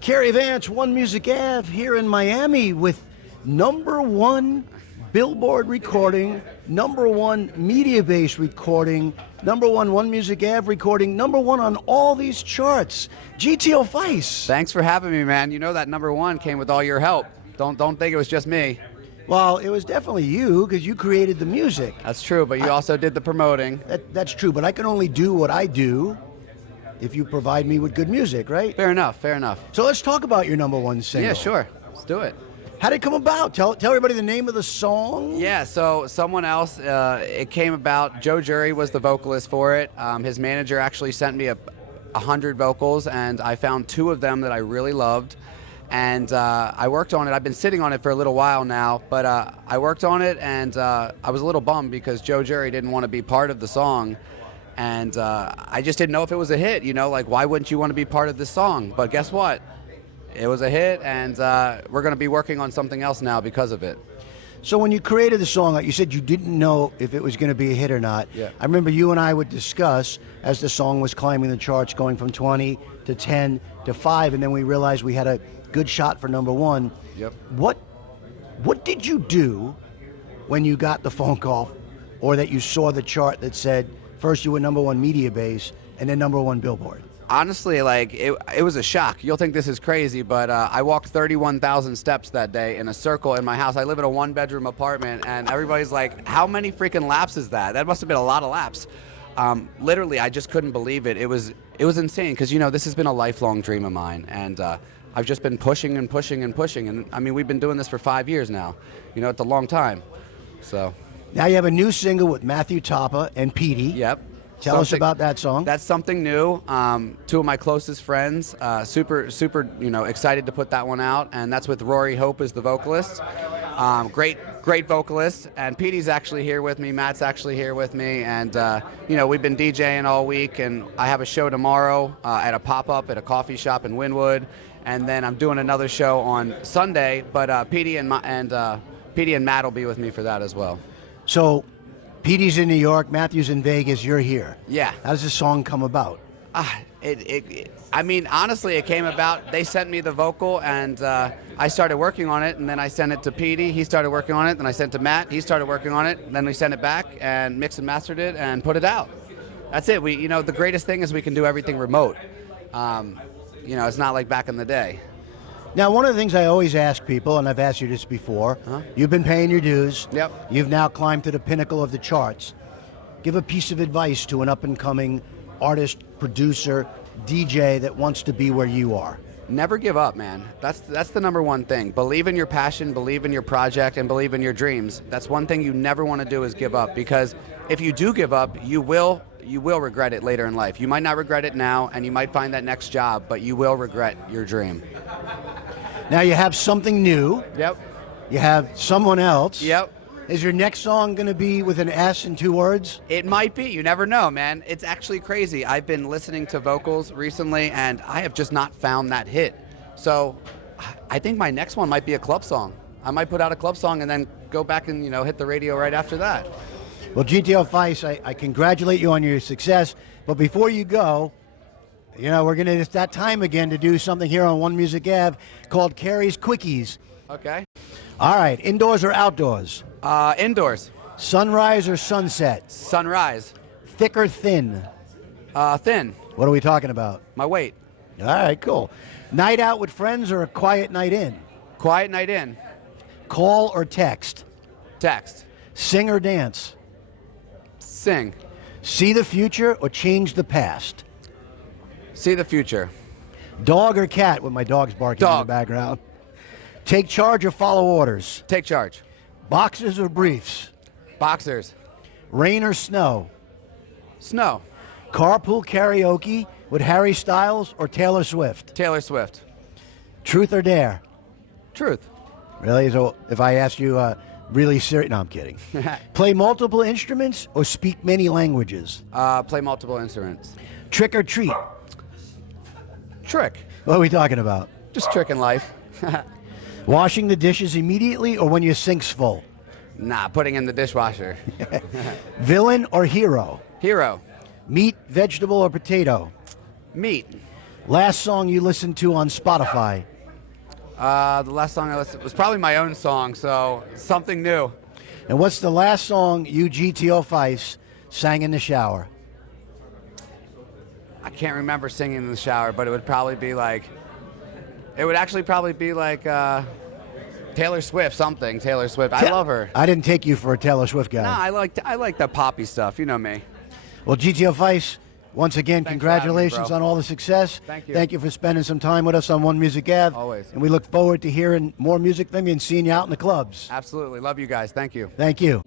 CARY Vance, One Music Ave, here in Miami with #1 Billboard recording, #1 Media Base recording, #1 One Music Ave recording, #1 on all these charts. GTO Vice. Thanks for having me, man. You know that #1 came with all your help. Don't think it was just me. Well, it was definitely you because you created the music. That's true, but you also did the promoting. That's true, but I can only do what I do if you provide me with good music, right? Fair enough, fair enough. So let's talk about your #1 single. Yeah, sure. Let's do it. How did it come about? Tell everybody the name of the song. Yeah, so someone else, it came about. Joe Jury was the vocalist for it. His manager actually sent me 100 vocals, and I found 2 of them that I really loved. And I worked on it. I've been sitting on it for a little while now, but I worked on it, and I was a little bummed because Joe Jury didn't want to be part of the song. And I just didn't know if it was a hit, you know, like why wouldn't you want to be part of this song? But guess what? It was a hit, and we're going to be working on something else now because of it. So when you created the song, like you said, you didn't know if it was going to be a hit or not. Yeah. I remember you and I would discuss as the song was climbing the charts, going from 20 to 10 to 5, and then we realized we had a good shot for #1. Yep. What did you do when you got the phone call or that you saw the chart that said first you were #1 Media Base and then #1 Billboard? Honestly, like, it was a shock. You'll think this is crazy, but I walked 31,000 steps that day in a circle in my house. I live in a 1-bedroom apartment, and everybody's like, how many freaking laps is that? That must have been a lot of laps. Literally, I just couldn't believe it. It was insane because, you know, this has been a lifelong dream of mine, and I've just been pushing and pushing and pushing. And, I mean, we've been doing this for 5 years now. You know, it's a long time. So Now you have a new single with Matthew Tapa and Petey. Yep. Tell us about that song. That's something new. 2 of my closest friends, super, you know, excited to put that one out, and that's with Rory Hope as the vocalist. Great vocalist, and Petey's actually here with me. Matt's actually here with me, and you know, we've been DJing all week, and I have a show tomorrow at a pop-up at a coffee shop in Wynwood, and then I'm doing another show on Sunday. But Petey and Matt will be with me for that as well. So Petey's in New York, Matthew's in Vegas, you're here. Yeah. How does this song come about? I mean, honestly, it came about, they sent me the vocal, and I started working on it, and then I sent it to Petey, he started working on it, then I sent it to Matt, he started working on it, and then we sent it back and mixed and mastered it and put it out. That's it. You know, the greatest thing is we can do everything remote. You know, it's not like back in the day. Now, one of the things I always ask people, and I've asked you this before, you've been paying your dues. Yep. You've now climbed to the pinnacle of the charts. Give a piece of advice to an up-and-coming artist, producer, DJ that wants to be where you are. Never give up, man. That's the #1 thing. Believe in your passion, believe in your project, and believe in your dreams. That's one thing you never want to do is give up, because if you do give up, you will regret it later in life. You might not regret it now, and you might find that next job, but you will regret your dream. Now you have something new. Yep. You have someone else. Yep. Is your next song going to be with an S and 2 words? It might be. You never know, man. It's actually crazy. I've been listening to vocals recently, and I have just not found that hit. So I think my next one might be a club song. I might put out a club song and then go back and, you know, hit the radio right after that. Well, GTO Vice, I congratulate you on your success. But before you go, you know, it's that time again to do something here on One Music Ave called Cary's Quickies. Okay. All right, indoors or outdoors? Indoors. Sunrise or sunset? Sunrise. Thick or thin? Thin. What are we talking about? My weight. All right, cool. Night out with friends or a quiet night in? Quiet night in. Call or text? Text. Sing or dance? Sing. See the future or change the past? See the future. Dog or cat? With my dog's barking in the background. Take charge or follow orders? Take charge. Boxers or briefs? Boxers. Rain or snow? Snow. Carpool karaoke with Harry Styles or Taylor Swift? Taylor Swift. Truth or dare? Truth. Really? So if I ask you really serious... No, I'm kidding. Play multiple instruments or speak many languages? Play multiple instruments. Trick or treat? Trick. What are we talking about? Just trick in life. Washing the dishes immediately or when your sink's full? Nah, putting in the dishwasher. Villain or hero? Hero. Meat, vegetable, or potato? Meat. Last song you listened to on Spotify? The last song I listened was probably my own song, so something new. And what's the last song you, GTO Feist, sang in the shower? I can't remember singing in the shower, but it would probably be like, it would actually probably be like Taylor Swift, something. Taylor Swift. I love her. I didn't take you for a Taylor Swift guy. No, I like the poppy stuff. You know me. Well, GTO Feist, once again, Thanks for having me, congratulations bro. on all the success. Thank you. Thank you for spending some time with us on One Music Ave. Always. And we look forward to hearing more music from you and seeing you out in the clubs. Absolutely. Love you guys. Thank you. Thank you.